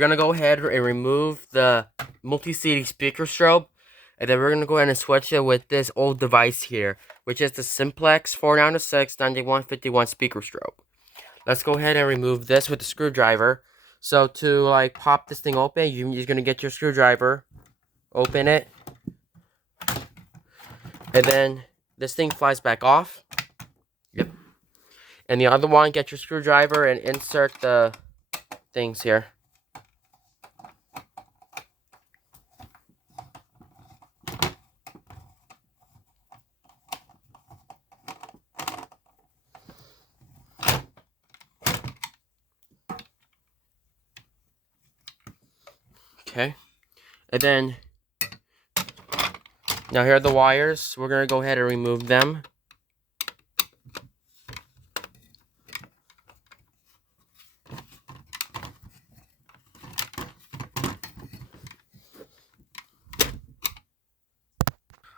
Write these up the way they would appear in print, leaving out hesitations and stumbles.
We're going to go ahead and remove the multi-CD speaker strobe. And then we're going to go ahead and switch it with this old device here, which is the simplex 496 9151 speaker strobe. Let's go ahead and remove this with the screwdriver. So to like pop this thing open, you're going to get your screwdriver, open it, and then this thing flies back off. Yep. And the other one, get your screwdriver and insert the things here. Okay. And then, now here are the wires. We're going to go ahead and remove them.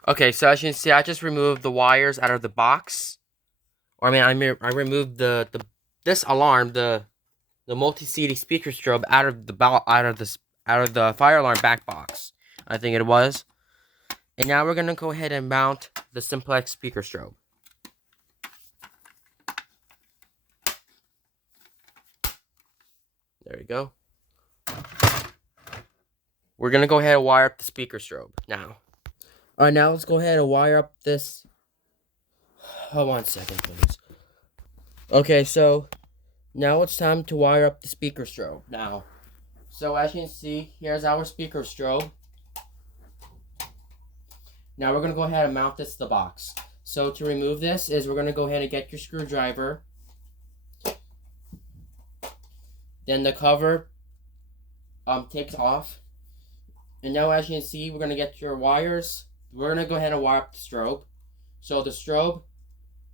Okay, so as you can see, I just removed the wires out of the box. Or I mean, I removed this alarm, the multi-CD speaker strobe out of the fire alarm back box. I think it was. And now we're gonna go ahead and mount the simplex speaker strobe. There you go. We're gonna go ahead and wire up the speaker strobe now. Alright, now let's go ahead and wire up this. Hold on 1 second, please. Okay, so now it's time to wire up the speaker strobe now. So as you can see, here's our speaker strobe. Now we're going to go ahead and mount this to the box. So to remove this is we're going to go ahead and get your screwdriver. Then the cover takes off. And now as you can see, we're going to get your wires. We're going to go ahead and wire up the strobe. So the strobe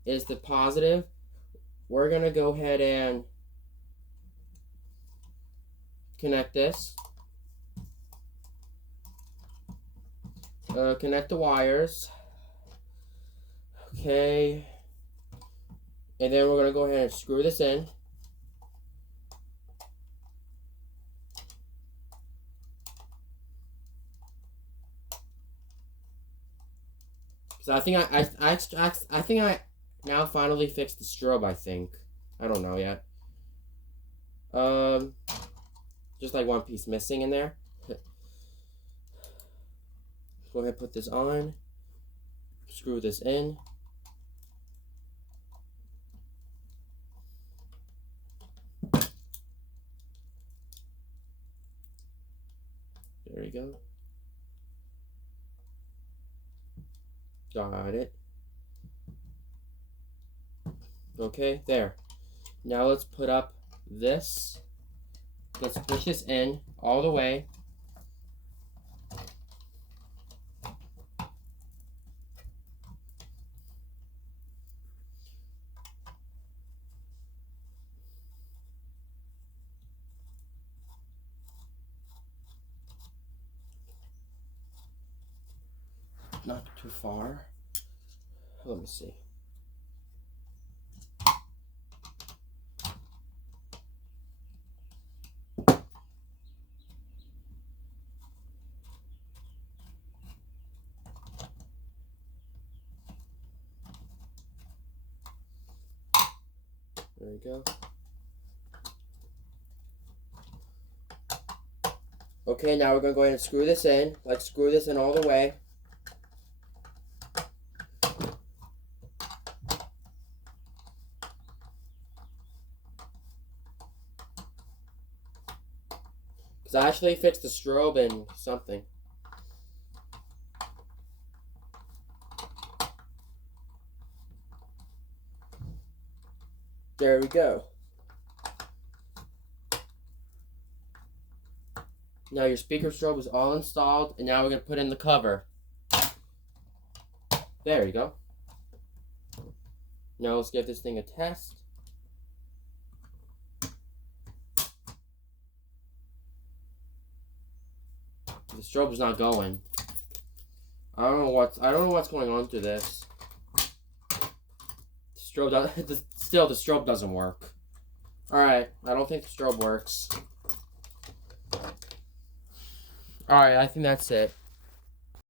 is the positive. We're going to go ahead and connect this. Connect the wires. Okay. And then we're going to go ahead and screw this in. So I think I think I now finally fixed the strobe, I think. I don't know yet. Just like one piece missing in there. Go ahead and put this on. Screw this in. There we go. Got it. Okay, there. Now let's put up this. Let's push this in all the way. Not too far. Let me see. There we go. Okay, now we're going to go ahead and screw this in. Let's screw this in all the way. Because I actually fixed the strobe and something. There we go. Now your speaker strobe is all installed, and now we're going to put in the cover. There you go. Now let's give this thing a test. The strobe's not going. I don't know what's going on to this. The strobe doesn't work. Alright, I don't think the strobe works. Alright, I think that's it.